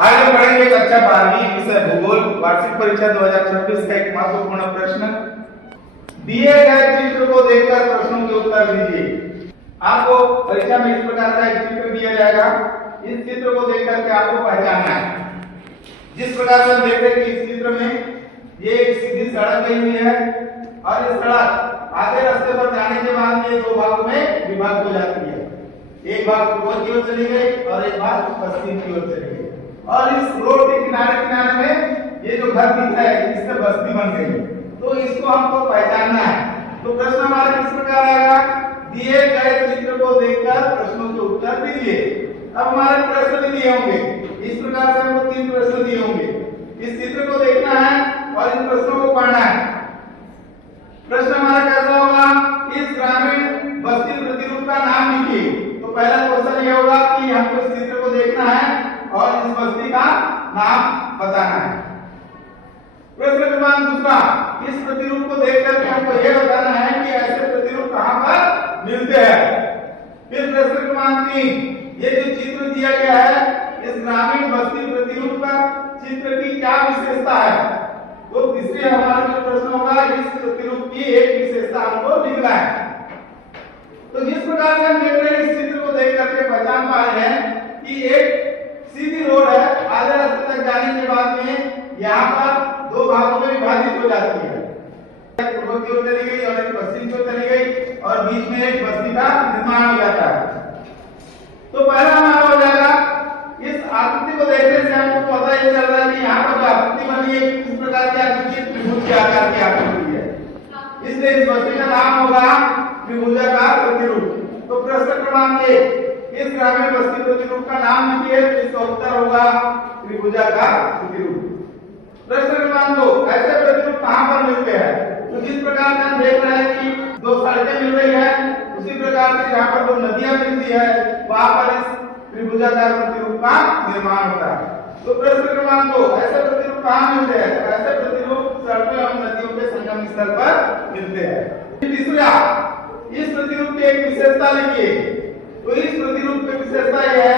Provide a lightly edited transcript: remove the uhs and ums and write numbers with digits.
आज हम पढ़ेंगे कक्षा 12वीं विषय भूगोल वार्षिक परीक्षा 2026 का एक महत्वपूर्ण प्रश्न। दिए गए चित्र को देखकर प्रश्नों के उत्तर दीजिए। आपको परीक्षा में इस प्रकार का एक चित्र दिया जाएगा। इस चित्र को देखकर के आपको पहचानना है। जिस प्रकार से हम देख रहे हैं कि इस चित्र में ये एक सीधी सड़क गई हुई है और इस सड़क आधे रास्ते पर जाने के बाद ये दो भागों में विभाग हो जाती है। एक भाग पूर्व की ओर चली गई और एक भाग पश्चिम की ओर चली गई और इस रोड के किनारे किनारे में ये जो घर दिख रहा है इससे बस्ती बन गई। तो इसको हमको पहचानना है। तो प्रश्न हमारा किस प्रकार आएगा? दिए गए चित्र को देखकर प्रश्नों के उत्तर दीजिए। अब हमारे प्रश्न भी दिए होंगे। इस प्रकार से हमको 3 प्रश्न दिए होंगे। इस चित्र को देखना है और इन प्रश्नों को पढ़ना है। प्रश्न हमारा कैसा होगा? इस ग्रामीण बस्ती प्रतिरूप का नाम लिखिए। तो पहला क्वेश्चन ये होगा कि हमको इस चित्र को देखना है और इस बस्ती का नाम बताना है। प्रश्न क्रमांक दूसरा, इस प्रतिरूप को देखकर हमको यह बताना है कि ऐसे प्रतिरूप कहां पर मिलते हैं। फिर प्रश्न क्रमांक 3, ये जो चित्र दिया गया है इस ग्रामीण बस्ती प्रतिरूप का चित्र की क्या विशेषता है। तो तीसरे हमारा जो प्रश्न होगा इस प्रतिरूप की एक विशेषता हमको लिखना है। तो जिस प्रकार से हम देख रहे हैं इस चित्र को देख करके पहचान पा रहे हैं कि एक सीधी रोड है, आधे रास्ते तक जाने के बाद में यहाँ पर दो भागों में विभाजित हो जाती है। एक पूर्व की ओर चली गई और एक पश्चिम की ओर चली गई और बीच में एक बस्ती का निर्माण हो जाता है। तो पहला हमारा हो जाएगा, इस आकृति को देखने से हमको पता ही चल रहा है कि यहाँ पर जो आकृति बनी है किस प्रकार की आकृति, त्रिभुज के आकार की आकृति है। इसलिए इस बस्ती का नाम होगा त्रिभुजाकार प्रतिरूप। तो प्रश्न क्रमांक 1, इस ग्रामीण बस्ती प्रतिरूप का नाम लिखिए। तो इसका उत्तर होगा त्रिभुजाकार प्रतिरूप। प्रश्न क्रमांक 2, ऐसे प्रतिरूप कहां पर मिलते हैं। तो जिस प्रकार से हम देख रहे हैं कि दो सड़कें मिल रही है, उसी प्रकार से जहां पर दो नदियां मिलती है वहां पर इस त्रिभुजाकार प्रतिरूप का निर्माण होता है। तो प्रश्न क्रमांक 2, ऐसे प्रतिरूप कहां मिलते हैं। तो ऐसे प्रतिरूप सड़कों एवं नदियों के संगम स्थल पर मिलते हैं। तीसरा, इस प्रतिरूप की एक विशेषता लिखिए। तो इस प्रतिरूप की विशेषता यह